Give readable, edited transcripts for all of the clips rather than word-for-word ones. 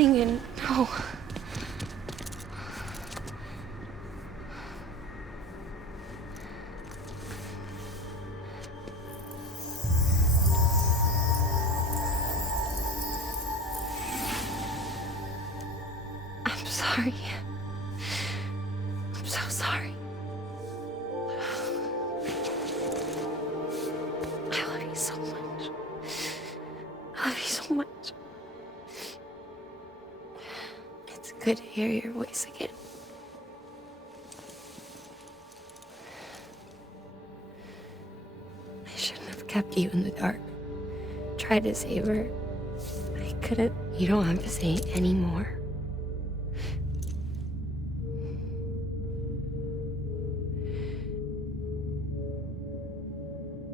Willingham, no. I'm sorry. I'm so sorry. I love you so much. I love you so much. It's good to hear your voice again. I shouldn't have kept you in the dark. Tried to save her. I couldn't. You don't have to say any more.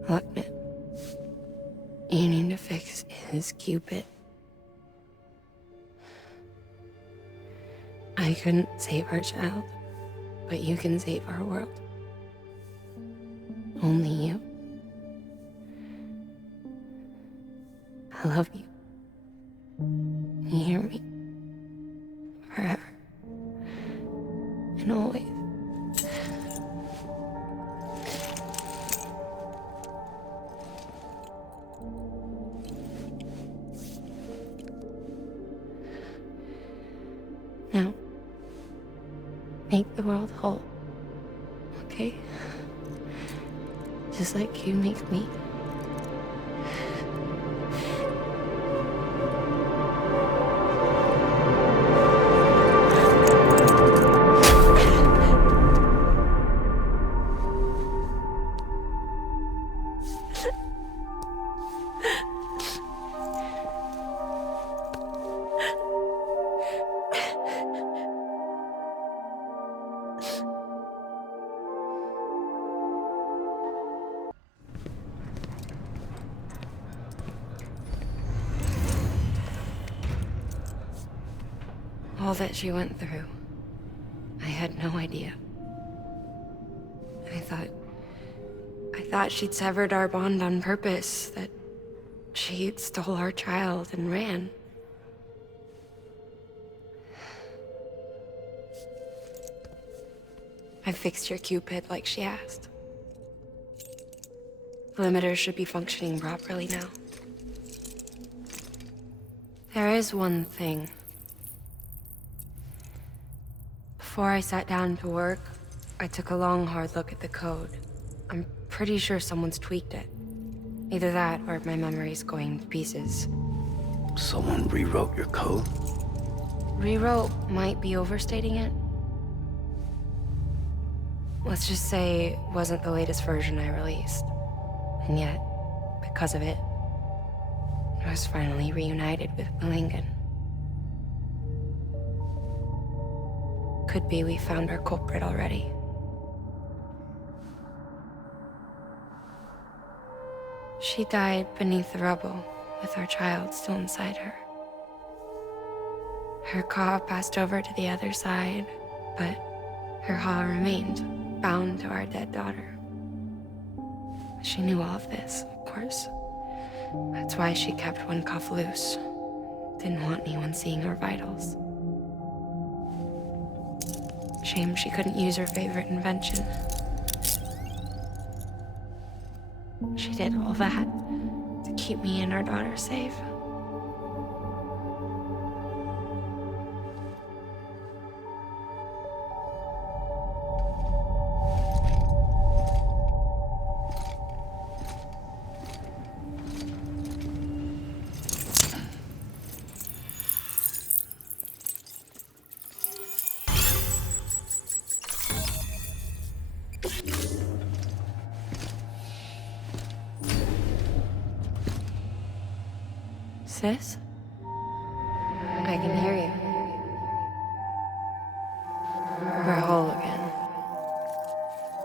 Look, man. You need to fix his Cupid. I couldn't save our child, but you can save our world. Only you. I love you. You hear me? Forever. And always. Now, make the world whole, okay? Just like you make me. All that she went through, I had no idea. I thought she'd severed our bond on purpose, that she stole our child and ran. I fixed your Cupid like she asked. The limiter should be functioning properly now. There is one thing. Before I sat down to work, I took a long, hard look at the code. I'm pretty sure someone's tweaked it. Either that, or my memory's going to pieces. Someone rewrote your code? Rewrote might be overstating it. Let's just say it wasn't the latest version I released. And yet, because of it, I was finally reunited with Willingham. Could be we found our culprit already. She died beneath the rubble, with our child still inside her. Her Ka passed over to the other side, but her Ha remained, bound to our dead daughter. She knew all of this, of course. That's why she kept one cuff loose. Didn't want anyone seeing her vitals. Shame she couldn't use her favorite invention. She did all that to keep me and our daughter safe. Sis? I can hear you. We're whole again.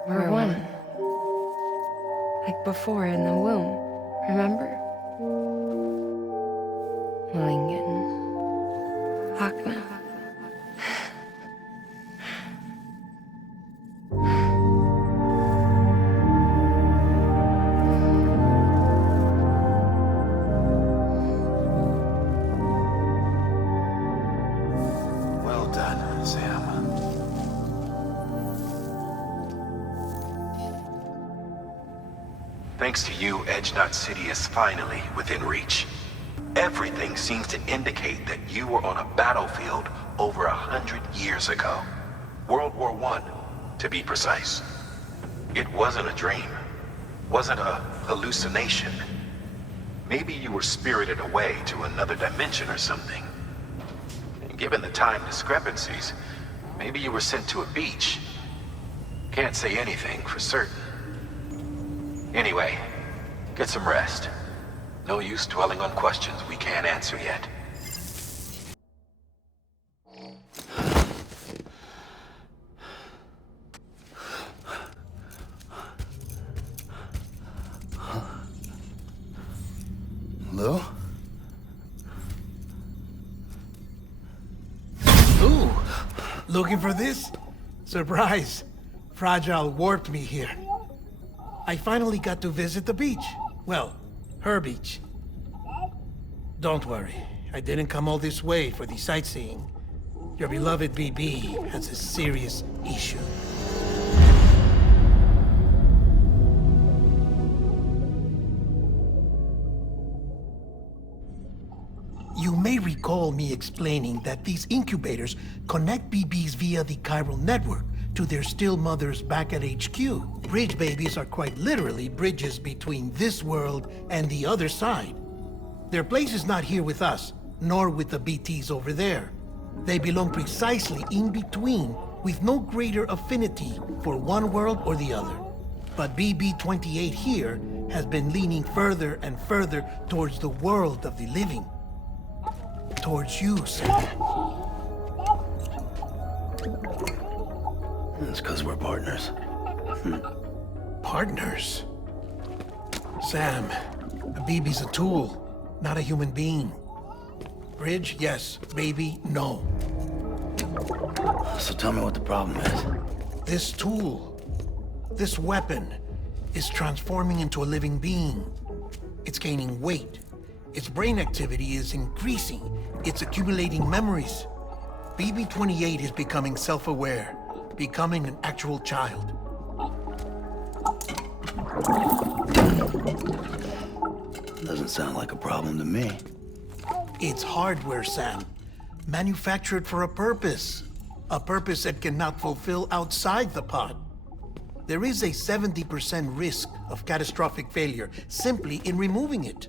We're one. Like before in the womb, remember? Willingham. Lochna. Sam. Thanks to you, Edge Knot City is finally within reach. Everything seems to indicate that you were on a battlefield over 100 years ago. World War I, to be precise. It wasn't a dream. Wasn't a hallucination. Maybe you were spirited away to another dimension or something. And given the time discrepancies, maybe you were sent to a beach. Can't say anything for certain. Anyway, get some rest. No use dwelling on questions we can't answer yet. Lou? Ooh, looking for this? Surprise. Fragile warped me here. I finally got to visit the beach. Well, her beach. Don't worry, I didn't come all this way for the sightseeing. Your beloved BB has a serious issue. You may recall me explaining that these incubators connect BBs via the chiral network to their still mothers back at HQ. Bridge babies are quite literally bridges between this world and the other side. Their place is not here with us, nor with the BTs over there. They belong precisely in between, with no greater affinity for one world or the other. But BB-28 here has been leaning further and further towards the world of the living. Towards you, Sam. It's because we're partners. Partners? Sam, a BB's a tool, not a human being. Bridge, yes. Baby, no. So tell me what the problem is. This tool, this weapon, is transforming into a living being. It's gaining weight. Its brain activity is increasing. It's accumulating memories. BB-28 is becoming self-aware, becoming an actual child. Doesn't sound like a problem to me. It's hardware, Sam. Manufactured for a purpose. A purpose it cannot fulfill outside the pod. There is a 70% risk of catastrophic failure simply in removing it.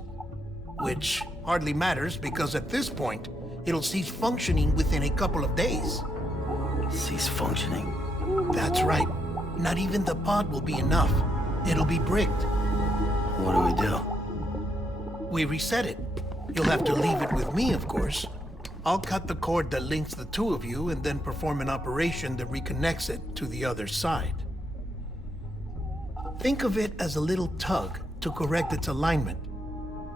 Which hardly matters because at this point, it'll cease functioning within a couple of days. Cease functioning? That's right. Not even the pod will be enough. It'll be bricked. What do we do? We reset it. You'll have to leave it with me, of course. I'll cut the cord that links the two of you and then perform an operation that reconnects it to the other side. Think of it as a little tug to correct its alignment,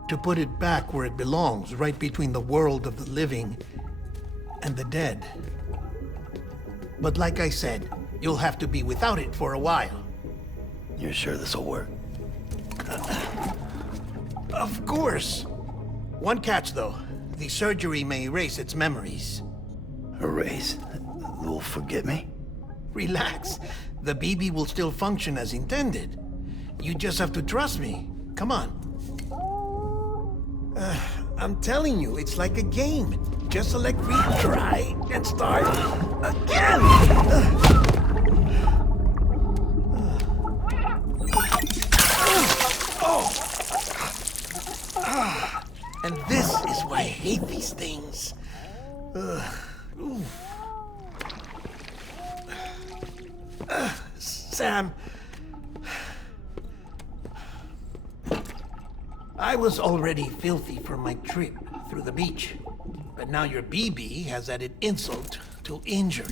to put it back where it belongs, right between the world of the living and the dead. But like I said, you'll have to be without it for a while. You're sure this'll work? Of course. One catch, though. The surgery may erase its memories. Erase? You'll forget me? Relax. The BB will still function as intended. You just have to trust me. Come on. I'm telling you, it's like a game. Just select retry and start again. And this is why I hate these things. Sam, I was already filthy from my trip through the beach, but now your BB has added insult to injury.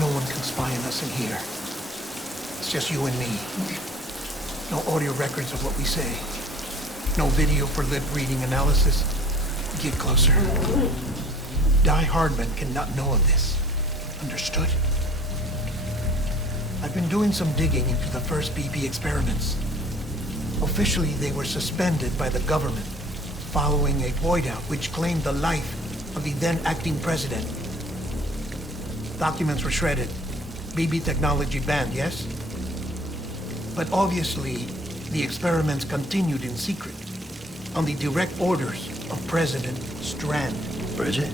No one can spy on us in here. It's just you and me. No audio records of what we say. No video for lip-reading analysis. Get closer. Die Hardman cannot know of this. Understood? I've been doing some digging into the first BB experiments. Officially, they were suspended by the government, following a void-out which claimed the life of the then-acting president. Documents were shredded. BB technology banned, yes? But obviously, the experiments continued in secret, on the direct orders of President Strand. Bridget?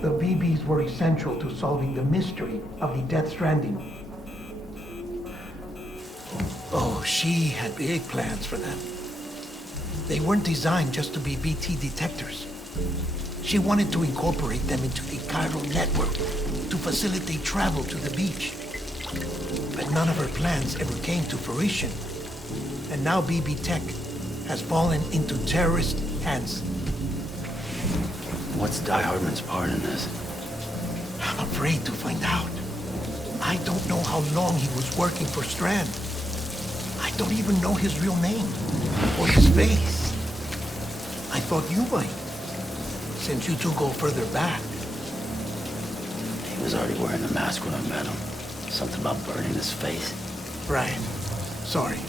The BBs were essential to solving the mystery of the Death Stranding. Oh, she had big plans for them. They weren't designed just to be BT detectors. She wanted to incorporate them into the chiral network to facilitate travel to the beach. But none of her plans ever came to fruition. And now BB Tech has fallen into terrorist hands. What's Die Hardman's part in this? I'm afraid to find out. I don't know how long he was working for Strand. I don't even know his real name or his face. I thought you might, since you two go further back. He was already wearing the mask when I met him. Something about burning his face. Right. Sorry.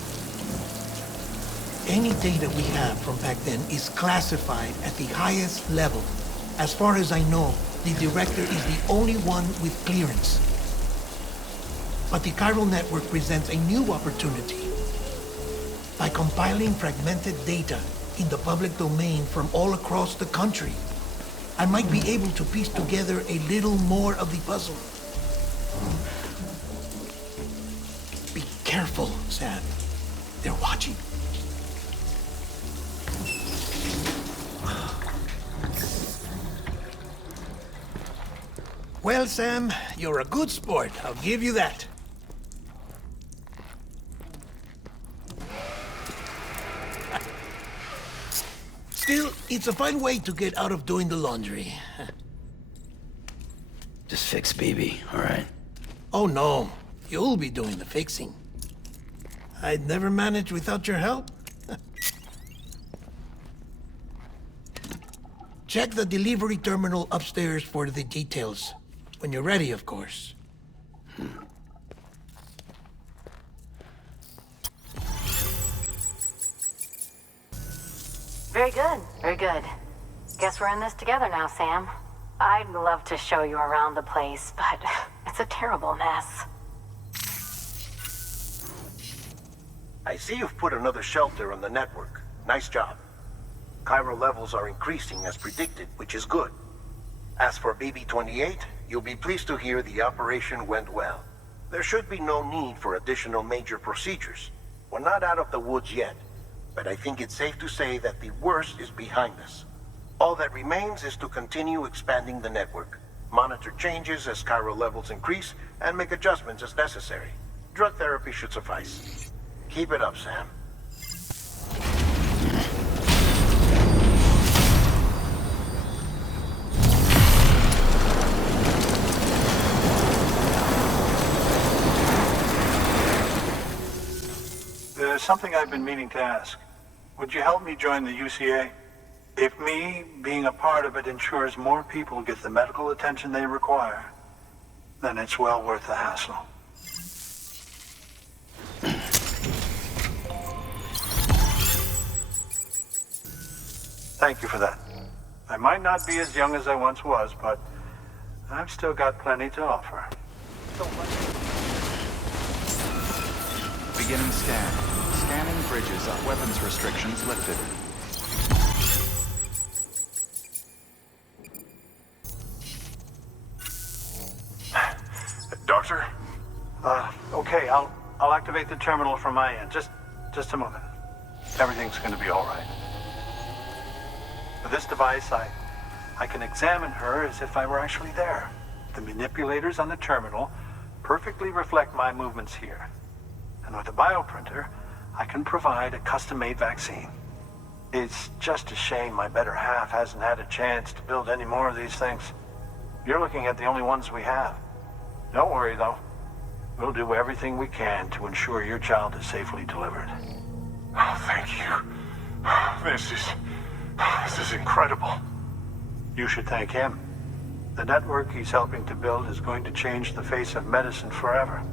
Any data we have from back then is classified at the highest level. As far as I know, the director is the only one with clearance. But the chiral network presents a new opportunity. By compiling fragmented data in the public domain from all across the country, I might be able to piece together a little more of the puzzle. Be careful, Sam. They're watching. Well, Sam, you're a good sport. I'll give you that. Still, it's a fine way to get out of doing the laundry. Just fix BB, all right? Oh, no. You'll be doing the fixing. I'd never manage without your help. Check the delivery terminal upstairs for the details. When you're ready, of course. Very good, very good. Guess we're in this together now, Sam. I'd love to show you around the place, but it's a terrible mess. I see you've put another shelter on the network. Nice job. Chiral levels are increasing as predicted, which is good. As for BB-28, you'll be pleased to hear the operation went well. There should be no need for additional major procedures. We're not out of the woods yet, but I think it's safe to say that the worst is behind us. All that remains is to continue expanding the network, monitor changes as chiral levels increase, and make adjustments as necessary. Drug therapy should suffice. Keep it up, Sam. There's something I've been meaning to ask. Would you help me join the UCA? If me being a part of it ensures more people get the medical attention they require, then it's well worth the hassle. Thank you for that. I might not be as young as I once was, but I've still got plenty to offer. Beginning scan. Scanning bridges. Weapons restrictions lifted. Doctor? Okay, I'll activate the terminal from my end. Just a moment. Everything's going to be all right. With this device, I can examine her as if I were actually there. The manipulators on the terminal perfectly reflect my movements here. And with the bioprinter, I can provide a custom-made vaccine. It's just a shame my better half hasn't had a chance to build any more of these things. You're looking at the only ones we have. Don't worry, though. We'll do everything we can to ensure your child is safely delivered. Oh, thank you. This is incredible. You should thank him. The network he's helping to build is going to change the face of medicine forever.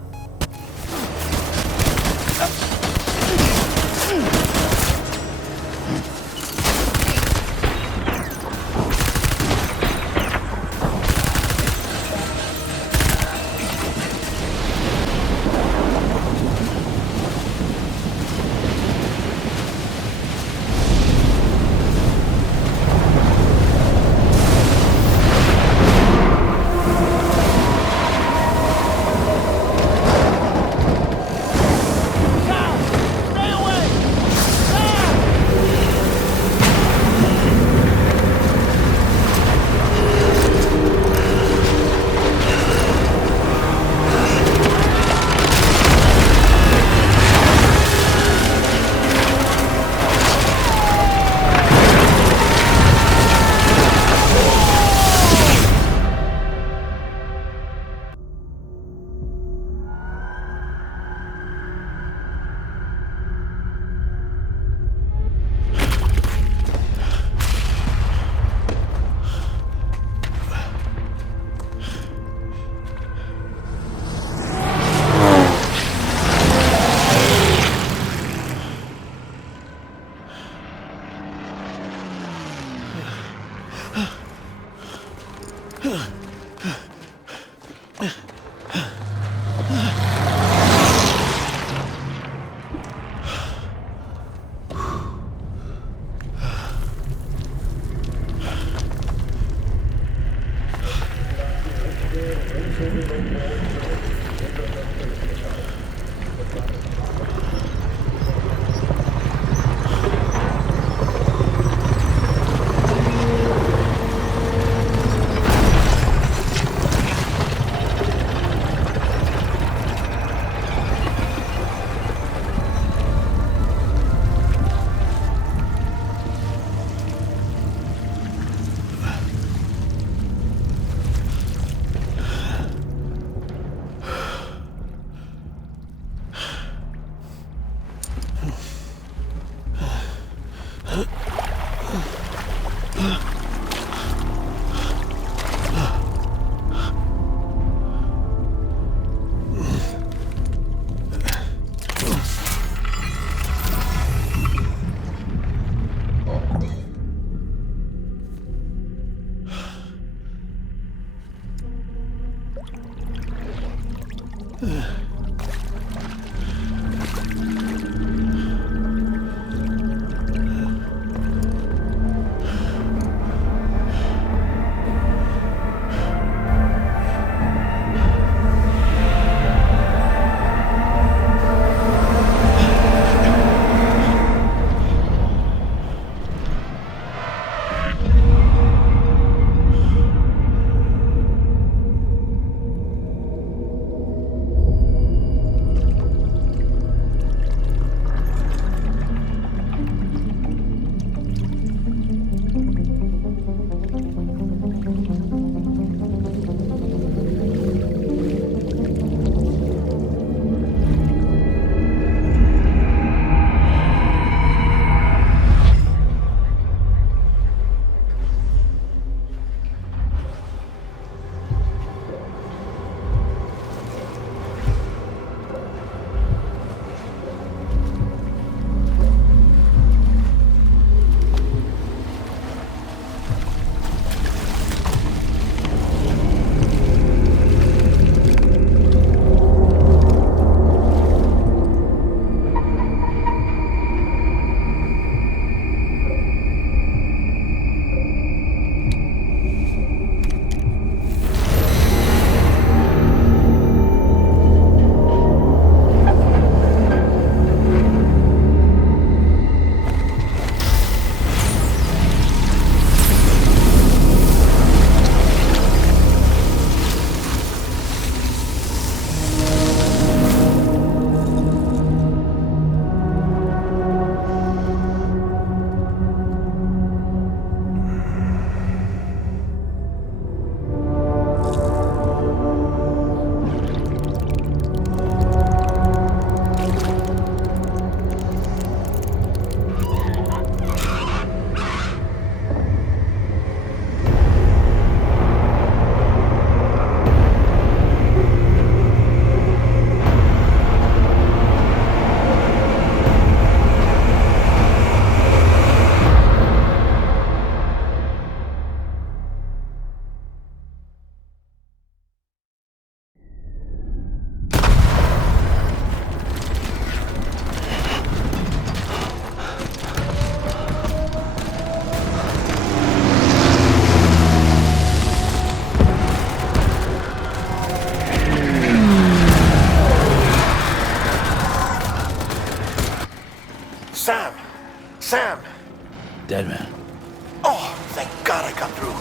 cut through.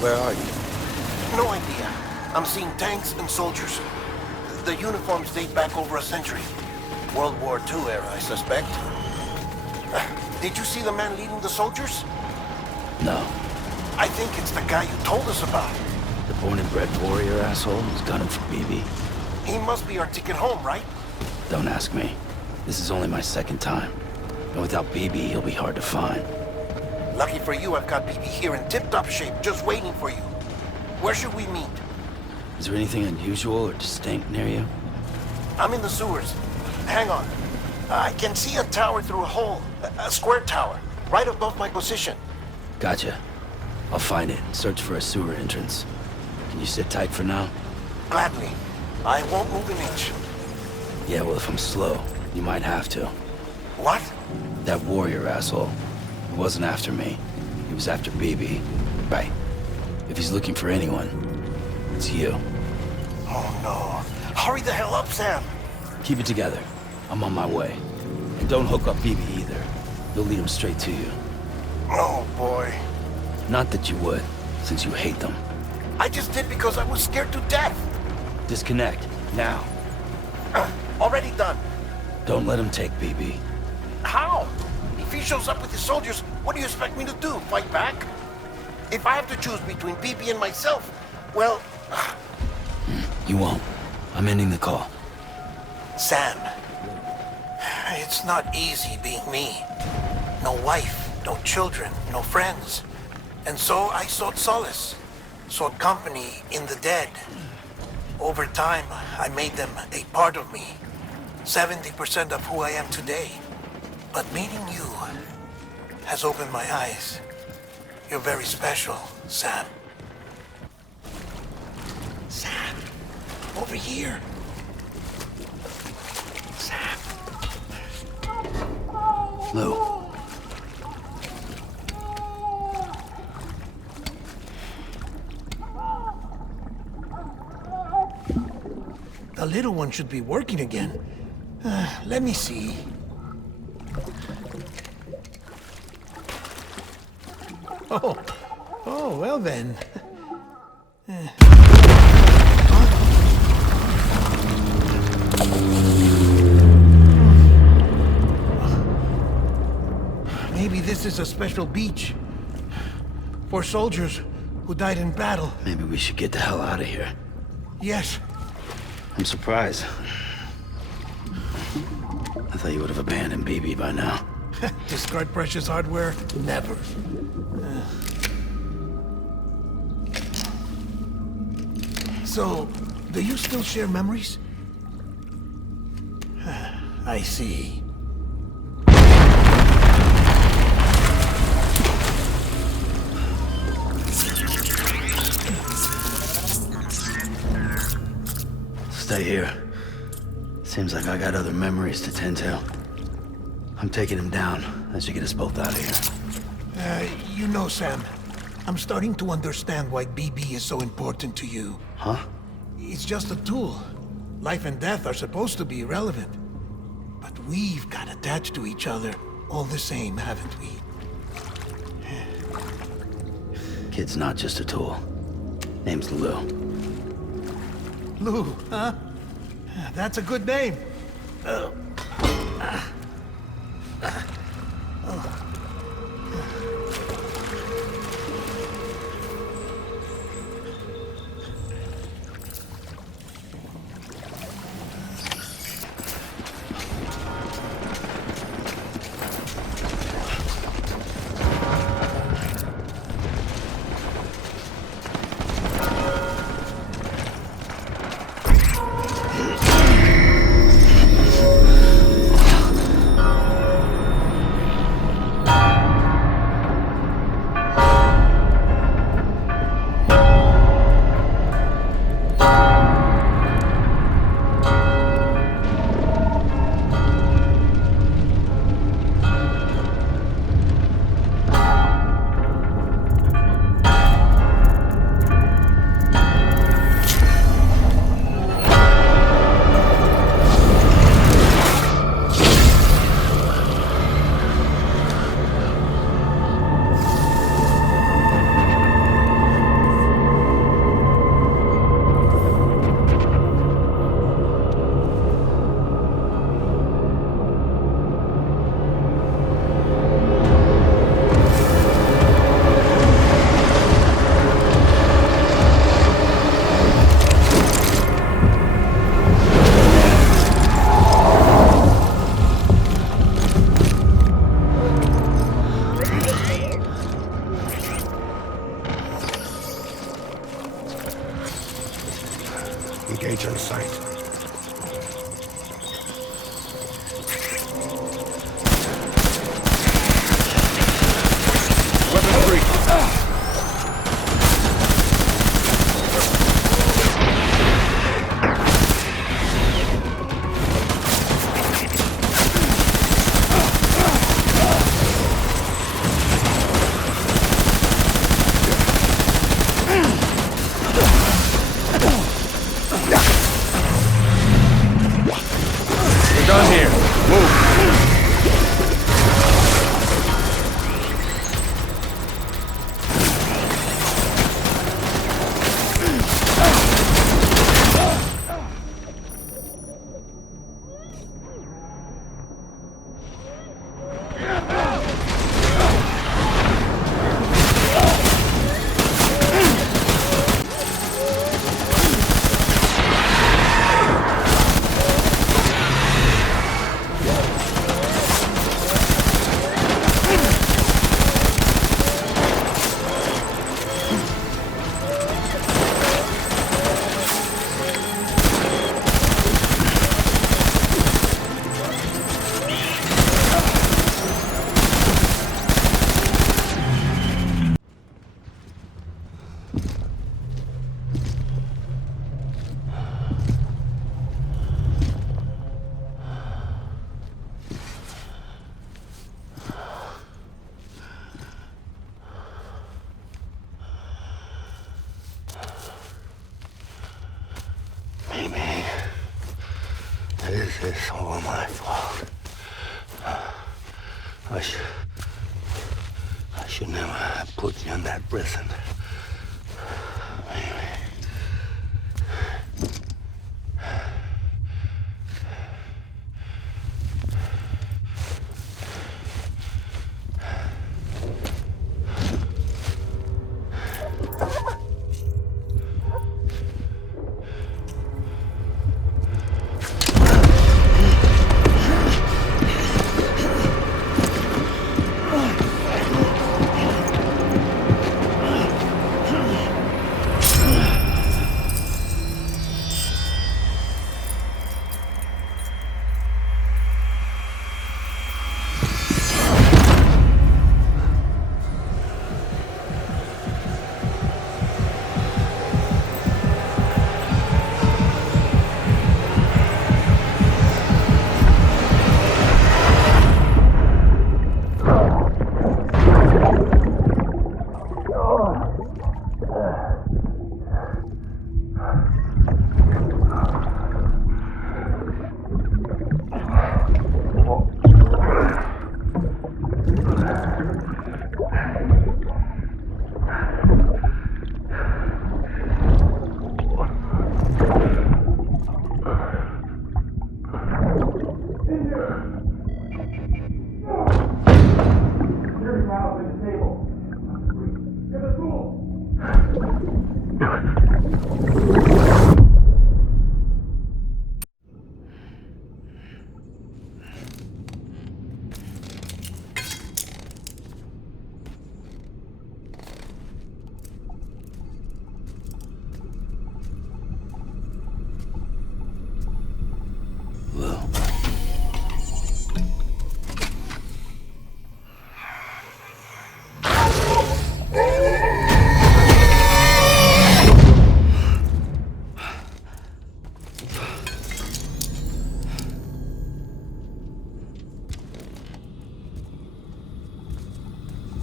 Where are you? No idea. I'm seeing tanks and soldiers. The uniforms date back over a century. World War II era, I suspect. Did you see the man leading the soldiers? No. I think it's the guy you told us about. The born and bred warrior asshole who's gunning for BB. He must be our ticket home, right? Don't ask me. This is only my second time. And without BB, he'll be hard to find. Lucky for you, I've got BB here in tip-top shape, just waiting for you. Where should we meet? Is there anything unusual or distinct near you? I'm in the sewers. Hang on. I can see a tower through a hole. A square tower, right above my position. Gotcha. I'll find it and search for a sewer entrance. Can you sit tight for now? Gladly. I won't move an inch. Yeah, well, if I'm slow, you might have to. What? That warrior asshole. He wasn't after me. He was after BB. Right. If he's looking for anyone, it's you. Oh no. Hurry the hell up, Sam. Keep it together. I'm on my way. And don't hook up BB either. You'll lead him straight to you. Oh boy. Not that you would, since you hate them. I just did because I was scared to death. Disconnect, now. Already done. Don't let him take BB. How? If he shows up with his soldiers, what do you expect me to do? Fight back? If I have to choose between BB and myself, well... You won't. I'm ending the call. Sam, it's not easy being me. No wife, no children, no friends. And so I sought solace, sought company in the dead. Over time, I made them a part of me. 70% of who I am today. But meeting you has opened my eyes. You're very special, Sam. Sam, over here. Sam. Lou. The little one should be working again. Let me see. Oh, well then. Maybe this is a special beach for soldiers who died in battle. Maybe we should get the hell out of here. Yes. I'm surprised. I thought you would have abandoned BB by now. Discard precious hardware? Never. So, do you still share memories? I see. Stay here. Seems like I got other memories to tend to. I'm taking him down. That should get us both out of here. You know, Sam, I'm starting to understand why BB is so important to you. Huh? It's just a tool. Life and death are supposed to be irrelevant. But we've got attached to each other all the same, haven't we? Kid's not just a tool. Name's Lou. Lou, huh? That's a good name. Engage on sight. Weapon free. We're done here. Move. Amy, this is all my fault. I should never have put you in that prison. Amy.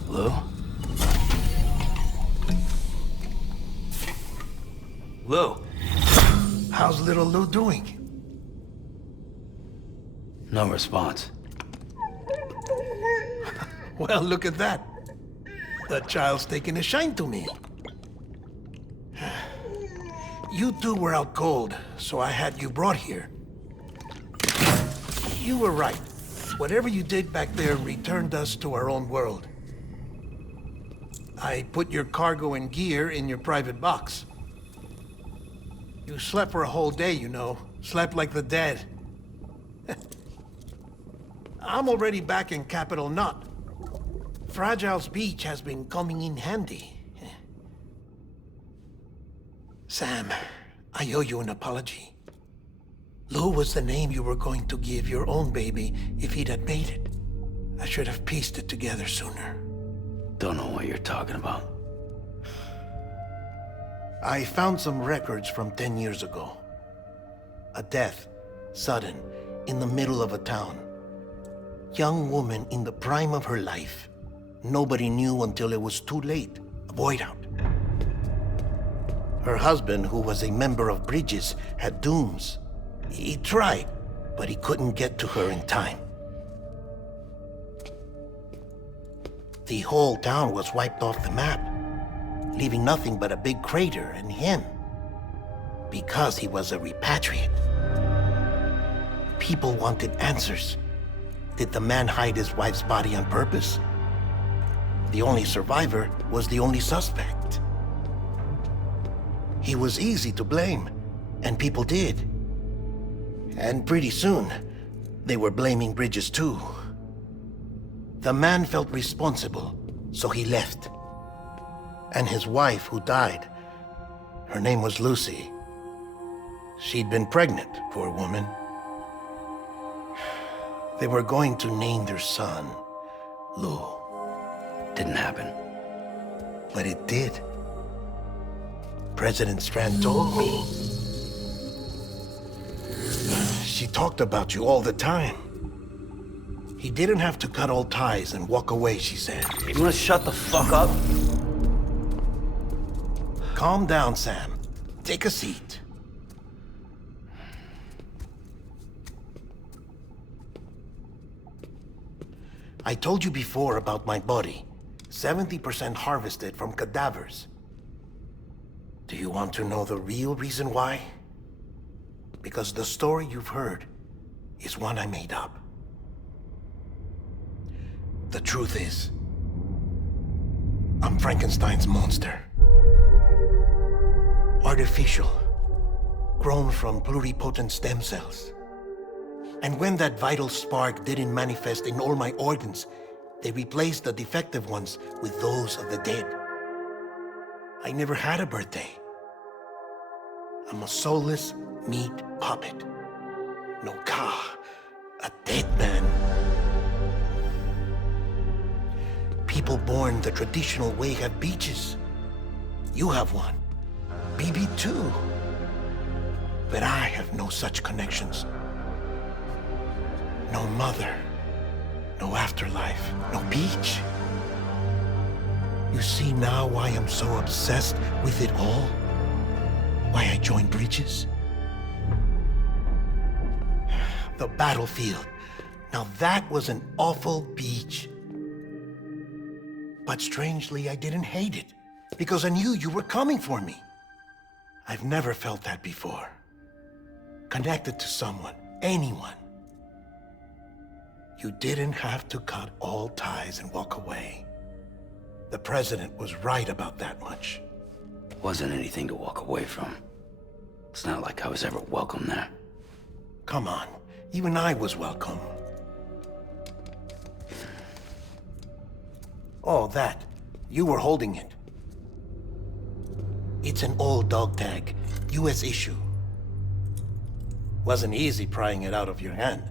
Lou? Lou? How's little Lou doing? No response. Well, look at that. The child's taking a shine to me. You two were out cold, so I had you brought here. You were right. Whatever you did back there returned us to our own world. I put your cargo and gear in your private box. You slept for a whole day, you know. Slept like the dead. I'm already back in Capital Knot. Fragile's beach has been coming in handy. Sam, I owe you an apology. Lou was the name you were going to give your own baby if he'd had made it. I should have pieced it together sooner. Don't know what you're talking about. I found some records from 10 years ago. A death, sudden, in the middle of a town. Young woman in the prime of her life. Nobody knew until it was too late. A void out. Her husband, who was a member of Bridges, had dooms. He tried, but he couldn't get to her in time. The whole town was wiped off the map, leaving nothing but a big crater and him. Because he was a repatriate. People wanted answers. Did the man hide his wife's body on purpose? The only survivor was the only suspect. He was easy to blame, and people did. And pretty soon, they were blaming Bridges too. The man felt responsible, so he left. And his wife, who died, her name was Lucy. She'd been pregnant, poor woman. They were going to name their son Lou. Didn't happen. But it did. President Strand told me. She talked about you all the time. He didn't have to cut all ties and walk away, she said. You wanna shut the fuck up? Calm down, Sam. Take a seat. I told you before about my body. 70% harvested from cadavers. Do you want to know the real reason why? Because the story you've heard is one I made up. The truth is, I'm Frankenstein's monster. Artificial, grown from pluripotent stem cells. And when that vital spark didn't manifest in all my organs, they replaced the defective ones with those of the dead. I never had a birthday. I'm a soulless meat puppet. No ka, a dead man. People born the traditional way have beaches. You have one. BB too. But I have no such connections. No mother, no afterlife, no beach. You see now why I'm so obsessed with it all? Why I joined Bridges? The battlefield. Now that was an awful beach. But strangely, I didn't hate it, because I knew you were coming for me. I've never felt that before. Connected to someone, anyone. You didn't have to cut all ties and walk away. The president was right about that much. Wasn't anything to walk away from. It's not like I was ever welcome there. Come on, even I was welcome. Oh, that. You were holding it. It's an old dog tag, US issue. Wasn't easy prying it out of your hand.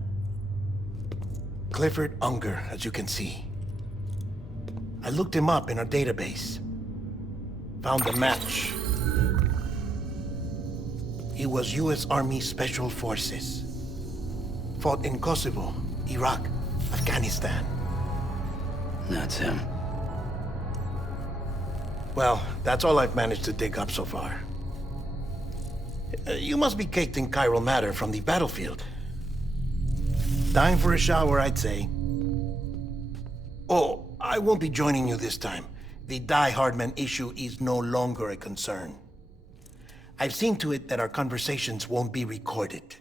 Clifford Unger, as you can see. I looked him up in our database. Found a match. He was US Army Special Forces. Fought in Kosovo, Iraq, Afghanistan. That's him. Well, that's all I've managed to dig up so far. You must be caked in chiral matter from the battlefield. Time for a shower, I'd say. Oh, I won't be joining you this time. The Die Hardman issue is no longer a concern. I've seen to it that our conversations won't be recorded.